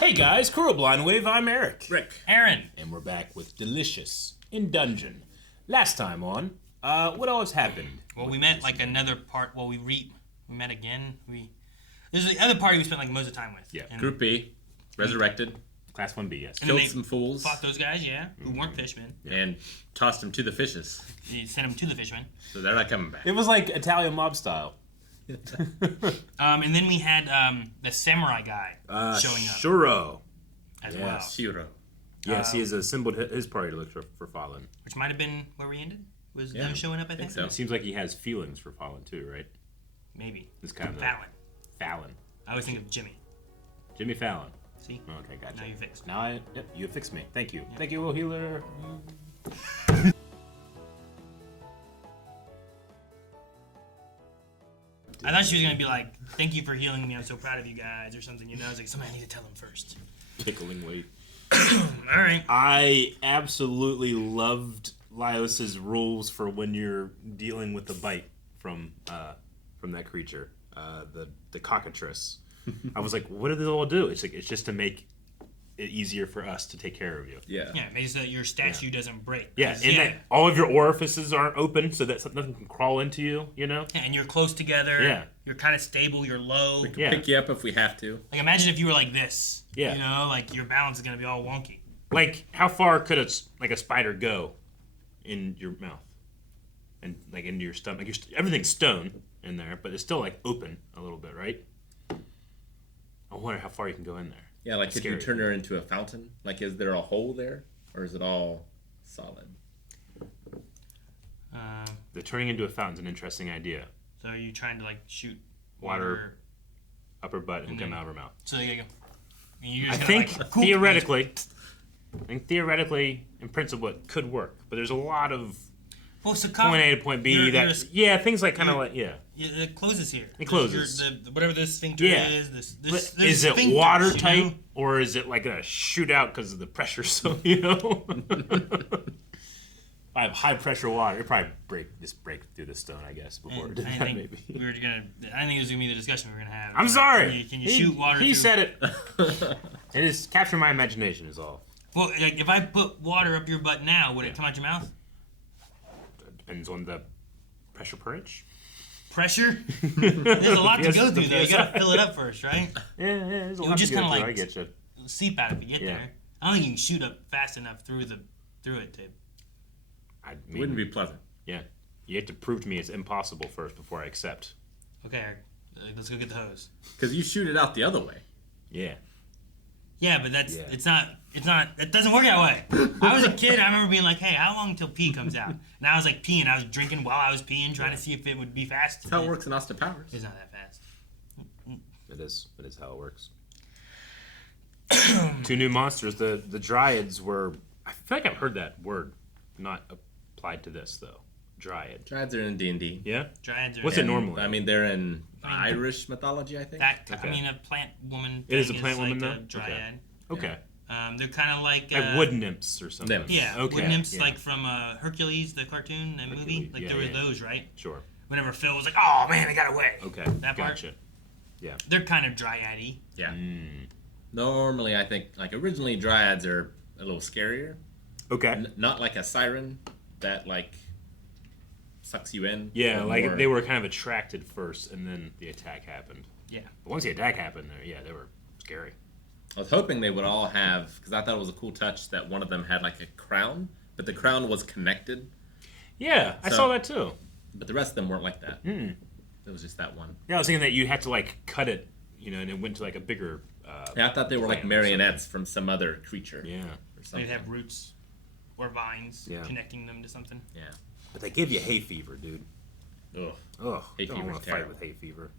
Hey guys, Crew of Blind Wave, I'm Eric. Rick. Aaron. And we're back with Delicious in Dungeon. Last time on, what else happened? Well, we met like another part. Well, we met again. There's the other party we spent like most of the time with. Yeah. And Group B, resurrected, Class 1B, yes. And killed they some fools, fought those guys, who weren't fishmen. and tossed them to the fishes. You sent them to the fishmen. So they're not coming back. It was like Italian mob style. And then we had the samurai guy showing up Shuro. as yes. well. Shiro. Yes, he has assembled his party to look for Fallen. Which might have been where we ended. Was them showing up, I think? so. It seems like he has feelings for Fallen too, right? Maybe. It's kind of Fallon. Fallon. I always think of Jimmy. Jimmy Fallon. See? Oh, okay, gotcha. Now you're fixed. Now you fixed me. Thank you. Thank you, Will Healer. I thought she was going to be like, thank you for healing me. I'm so proud of you guys or something. I was like, somebody need to tell him first. Tickling weight. All right. I absolutely loved Lyos's rules for when you're dealing with the bite from that creature, the Cockatrice. I was like, what do they all do? It's like it's just to make it easier for us to take care of you. Yeah. Yeah, it makes so that your statue doesn't break. Yeah, and that all of your orifices aren't open so that nothing can crawl into you. You know. Yeah, and you're close together. Yeah. You're kind of stable. You're low. We can Yeah. pick you up if we have to. Like, imagine if you were like this. Yeah. You know, like your balance is going to be all wonky. Like, how far could a spider go in your mouth and like into your stomach? Everything's stone in there, but it's still like open a little bit, right? I wonder how far you can go in there. Yeah, like could you Scary. turn her into a fountain? Like, is there a hole there, or is it all solid? The turning into a fountain's an interesting idea. So are you trying to like shoot Water up her butt and come out of her mouth. So there you go. And you're I just think gonna, like, cool. theoretically, in principle, it could work. But there's a lot of Well, so point A to point B things like kind of like it closes here. It closes. Whatever this sphincter is. This is it sphincters, watertight you know? or is it like a shootout because of the pressure? So you know, I have high pressure water. It probably break through the stone, I guess. Before it did I that, think maybe. we were gonna. I think it was gonna be the discussion we were gonna have. I'm Like, sorry. Can you shoot water? He through- said it. It is capture my imagination is all. Well, like if I put water up your butt now, would it come out your mouth? Depends on the pressure per inch. Pressure? There's a lot to Yes, go through the though. You PSI. gotta fill it up first, right? Yeah, there's a It lot would just to go kinda through, like- I get you. Seep out if you get Yeah. there. I don't think you can shoot up fast enough through it to. I It mean, wouldn't be pleasant. Yeah, you have to prove to me it's impossible first before I accept. Okay, Eric, let's go get the hose. Because you shoot it out the other way. Yeah. Yeah, but that's Yeah. it's not it doesn't work that way. I was a kid, I remember being like, hey, how long until pee comes out? And I was like peeing, I was drinking while I was peeing, trying to see if it would be fast. That's how it works in Austin Powers. It's not that fast. It is how it works. Two new monsters. The Dryads were. I feel like I've heard that word, not applied to this though. Dryad. Dryads are in D&D. Yeah. Dryads are What's it normally? I mean, they're in Irish mythology, I think. that Okay. I mean a plant woman. It is thing a plant woman, like though? a Dryad. Okay. They're kind of like Wood nymphs or something. Nymphs. Yeah, Okay. wood nymphs yeah. like from Hercules, the cartoon, the movie. Hercules, Like yeah, there were yeah. those, right? Sure. Whenever Phil was like, "Oh man, I got away." Okay. That part? Gotcha. Yeah. They're kind of Dryad-y. Yeah. Mm. Normally, I think, like, originally Dryads are a little scarier. Okay. Not like a siren that, like, sucks you in. Yeah, But like more- they were kind of attracted first, and then the attack happened. Yeah. But once the attack happened, they were scary. I was hoping they would all have, because I thought it was a cool touch that one of them had, like, a crown, but the crown was connected, Yeah, I So- saw that too. but the rest of them weren't like that. Mm. It was just that one. Yeah, I was thinking that you had to like cut it, and it went to like a bigger. Yeah, I thought they were like plant or marionettes from some other creature. Yeah, Or They'd something. have roots or vines Yeah. connecting them to something. Yeah. but they give you hay fever, dude. Ugh. Ugh, Hay don't fever's want to fight terrible. with hay fever.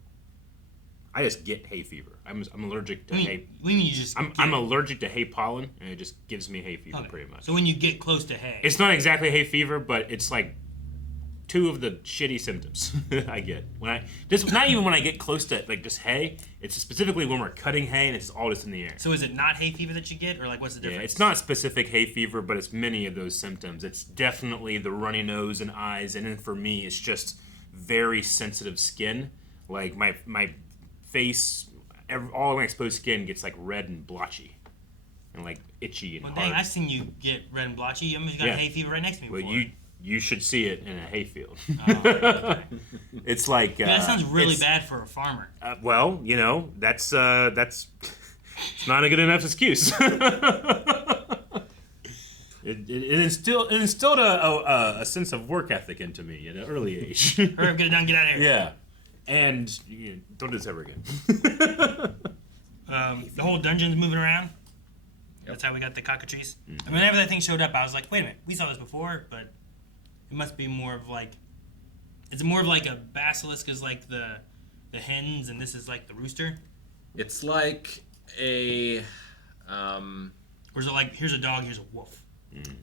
I just get hay fever. I'm allergic to I mean, hay. we mean you just. I'm allergic to hay pollen, and it just gives me hay fever Okay. pretty much. So when you get close to hay, It's not exactly hay fever, but it's like two of the shitty symptoms I get when I just not even when I get close to like just hay. It's specifically when we're cutting hay and it's all just in the air. so is it not hay fever that you get, or like what's the Yeah, difference? it's not specific hay fever, but it's many of those symptoms. It's definitely the runny nose and eyes, and then for me, it's just very sensitive skin. Like my face all my exposed skin gets like red and blotchy, and like itchy and Well, hard. dang, I seen you get red and blotchy. You almost got Yeah. hay fever right next to me. Well, before. you should see it in a hayfield. Oh, okay. It's like That sounds really it's- bad for a farmer. Well, that's it's not a good enough excuse. It instilled a sense of work ethic into me at an early age. Hurry up, get it done, get out of here. Yeah, and don't do this ever again. The whole dungeon's moving around. Yep. That's how we got the Cockatrice. And whenever that thing showed up, I was like, wait a minute, we saw this before, but it must be more of like, it's more of like a basilisk is like the hens, and this is like the rooster. It's like a, Or is it like, here's a dog, here's a wolf?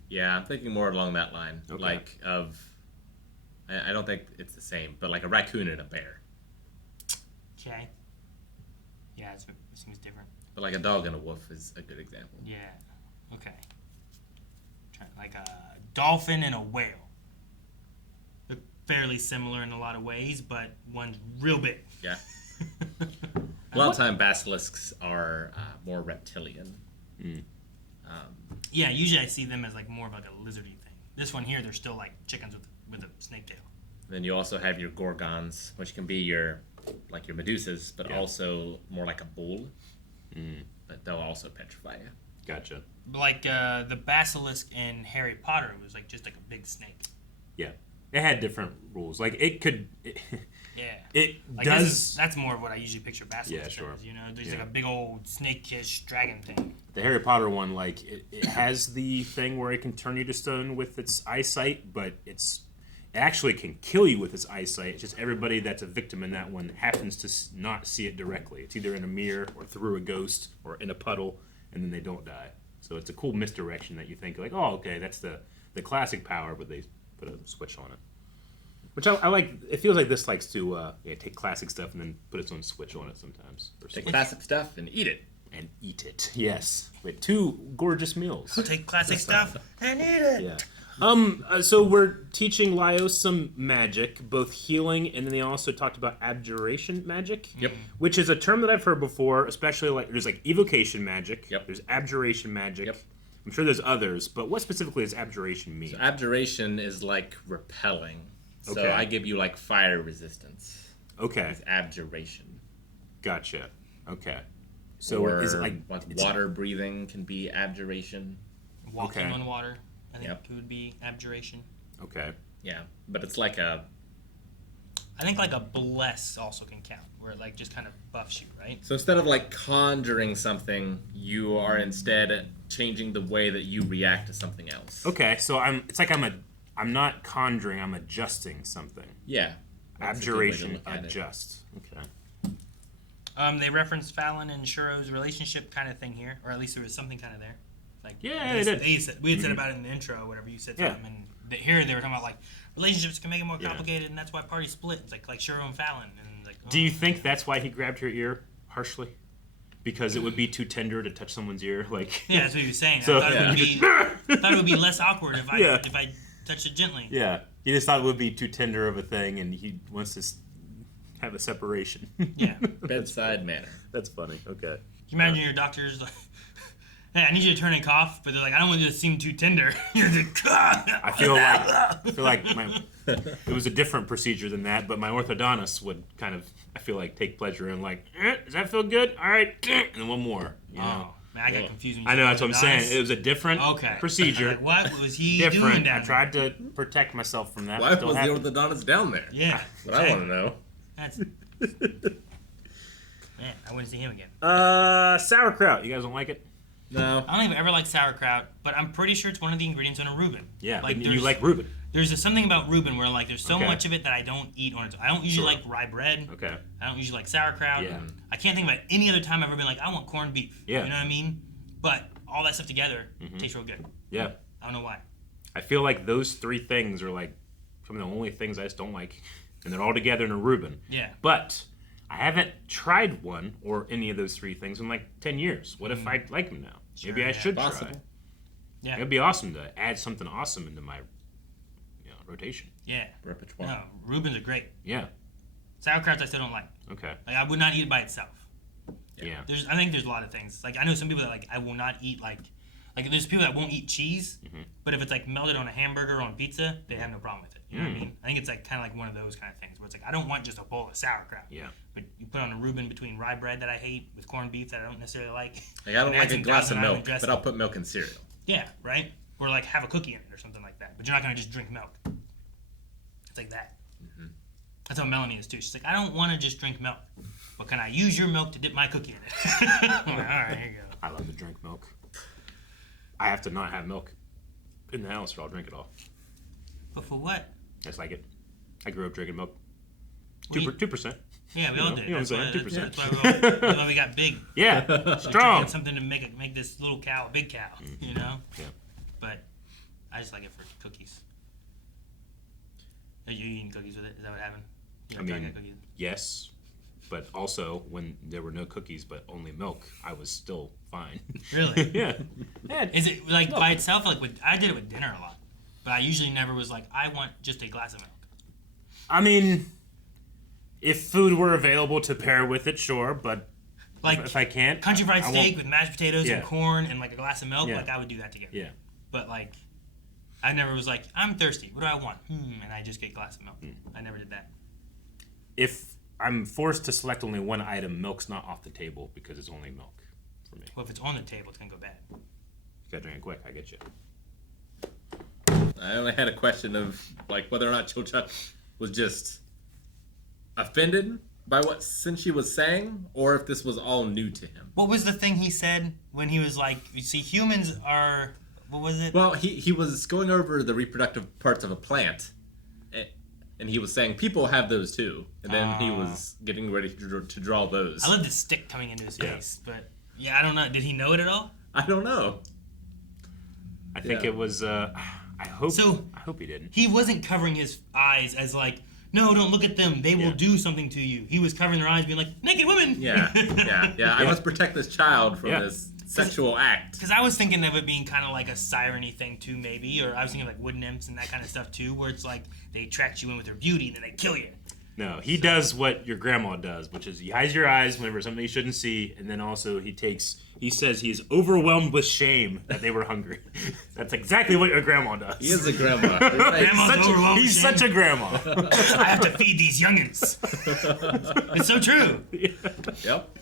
yeah, I'm thinking more along that line. Okay. Like I don't think it's the same, but like a raccoon and a bear. Okay. Yeah, it seems different. But like a dog and a wolf is a good example. Yeah. Okay. Like a dolphin and a whale. They're fairly similar in a lot of ways, but one's real big. Yeah. A lot of time basilisks are more reptilian. Yeah, usually I see them as like more of like a lizardy thing. This one here, they're still like chickens with a snake tail. Then you also have your gorgons, which can be your medusas, but also more like a bull. But they'll also petrify you. Gotcha. Like the basilisk in Harry Potter was like just like a big snake. Yeah, it had different rules. Like it could. Yeah. It Like does. that's more of what I usually picture basilisk Yeah, sure. as, you know? There's Yeah. like a big old snake-ish dragon thing. The Harry Potter one, like it has the thing where it can turn you to stone with its eyesight, but it actually can kill you with its eyesight. It's just everybody that's a victim in that one happens to not see it directly. It's either in a mirror or through a ghost or in a puddle, and then they don't die. So it's a cool misdirection that you think like, oh, okay, that's the classic power, but they put a switch on it. Which I like. It feels like this likes to take classic stuff and then put its own switch on it sometimes. Or Take switch classic stuff and eat it. and eat it. Yes, with 2 gorgeous meals. I'll take classic stuff and eat it. Yeah. So we're teaching Laios some magic, both healing, and then they also talked about abjuration magic. Yep. Which is a term that I've heard before, especially like there's like evocation magic. Yep. There's abjuration magic. Yep. I'm sure there's others, but what specifically does abjuration mean? So abjuration is like repelling. So Okay. I give you like fire resistance. Okay, It's abjuration. gotcha. Okay. So Or is it like it's- water breathing can be abjuration. Walking Okay. on water, I think Yep. it would be abjuration. Okay. Yeah, but it's like a I think like a bless also can count, where it like just kind of buffs you, right? so instead of like conjuring something, you are instead changing the way that you react to something else. Okay. So I'm not conjuring. I'm adjusting something. Yeah. That's a good way to Abjuration look at it. adjust. Okay. They referenced Fallon and Shuro's relationship kind of thing here, or at least there was something kind of there. Like Yeah, they did. We had said about it in the intro, whatever you said to Yeah. them, and here they were talking about like relationships can make it more Yeah. complicated, and that's why parties split. It's like Shuro and Fallon, and like. Do you think that's why he grabbed her ear harshly? Because it would be too tender to touch someone's ear, like. Yeah, that's what he was saying. So- I thought, Yeah. it would be less awkward if I Yeah. if I touched it gently. Yeah, he just thought it would be too tender of a thing, and he wants to have a separation. Yeah. Bedside Manner. That's funny. Okay. Can you imagine your doctor's like, hey, I need you to turn and cough, but they're like, I don't want you to seem too tender. You're like, I feel like it was a different procedure than that, but my orthodontist would kind of, I feel like, take pleasure in like, does that feel good? All right, and then one more. You know? Oh, man, I got confused. When you I know said that's what I'm saying. orthodontist. It was a different procedure. Like, what was he doing Different. down I tried to protect myself from that. Why Still was the happened. orthodontist down there? there? Yeah. But I want to know. That's. Man, I wouldn't see him again. Sauerkraut. You guys don't like it? No. I don't even ever like sauerkraut, but I'm pretty sure it's one of the ingredients on a Reuben. Yeah. Like you there's- like Reuben. There's something about Reuben where like there's so Okay. much of it that I don't eat on its own. I don't usually Sure. like rye bread. Okay. I don't usually like sauerkraut. Yeah. I can't think about any other time I've ever been like, I want corned beef. Yeah. You know what I mean? But all that stuff together tastes real good. Yeah. I don't know why. I feel like those 3 things are like some of the only things I just don't like, and they're all together in a Reuben. Yeah. But I haven't tried one or any of those 3 things in like 10 years. What if I like them now? Sure, Maybe I yeah. should Possible. try. Yeah. It'd be awesome to add something awesome into my rotation. Yeah. Repertoire. No, Reubens are great. Yeah. Sauerkrauts I still don't like. Okay. Like I would not eat it by itself. Yeah. I think there's a lot of things. Like I know some people that like I will not eat like there's people that won't eat cheese, but if it's like melted on a hamburger or on pizza, they have no problem with it. You know what I mean? I think it's like kind of like one of those kind of things where it's like I don't want just a bowl of sauerkraut. Yeah. But you put on a Reuben between rye bread that I hate with corned beef that I don't necessarily like. Like I don't like a some glass of Thousand Island milk, but I'll put milk in cereal. Yeah, right? Or like have a cookie in it or something like that. But you're not going to just drink milk. It's like that. That's how Melanie is too. She's like, I don't want to just drink milk, but can I use your milk to dip my cookie in it? I'm like, all right, here you go. I love to drink milk. I have to not have milk in the house or I'll drink it all. But for what? Just like it. I grew up drinking milk. Well, 2%. Yeah, we all did. You know That's what I'm saying? why, 2%. that's why we got big. Yeah, strong. Something to make this little cow a big cow, you know? Yeah. But I just like it for cookies. Are you eating cookies with it? Is that what happened? I mean, yes, but also when there were no cookies but only milk, I was still fine. Really? Yeah. Is it like by itself? Like I did it with dinner a lot, but I usually never was like I want just a glass of milk. I mean, if food were available to pair with it, sure, but like if I can't, country fried I steak won't. with mashed potatoes Yeah. and corn and like a glass of milk, Yeah. like I would do that together. Yeah. But like, I never was like I'm thirsty. What do I want? And I just get a glass of milk. I never did that. If I'm forced to select only one item, milk's not off the table because it's only milk for me. Well, if it's on the table, it's gonna go bad. You gotta drink it quick. I get you. I only had a question of like whether or not Chilchuck was just offended by what Cinchi was saying, or if this was all new to him. What was the thing he said when he was like, "You see, humans are." What was it? Well, he was going over the reproductive parts of a plant, and he was saying people have those too. And then he was getting ready to draw those. I love the stick coming into his face, but yeah, I don't know. Did he know it at all? I don't know. I think it was. I hope he didn't. He wasn't covering his eyes as like, no, don't look at them. They will do something to you. He was covering their eyes, being like, naked women. Yeah. I must protect this child from this sexual act. Because I was thinking of it being kind of like a siren-y thing too, maybe, or I was thinking like wood nymphs and that kind of stuff too, where it's like they attract you in with their beauty and then they kill you. No, he does what your grandma does, which is he hides your eyes whenever something you shouldn't see, and then also he says he is overwhelmed with shame that they were hungry. That's exactly what your grandma does. He is a grandma. He's such a grandma. I have to feed these youngins. It's so true. Yep.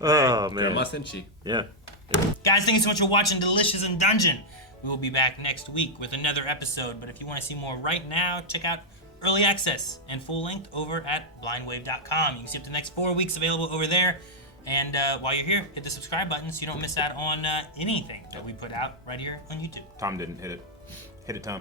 Oh, man. Grandma Cinchi. Yeah. Guys, thank you so much for watching Delicious in Dungeon. We will be back next week with another episode, but if you want to see more right now, check out Early Access and full length over at blindwave.com. You can see up to the next 4 weeks available over there. And while you're here, hit the subscribe button so you don't miss out on anything that we put out right here on YouTube. Tom didn't hit it. Hit it, Tom.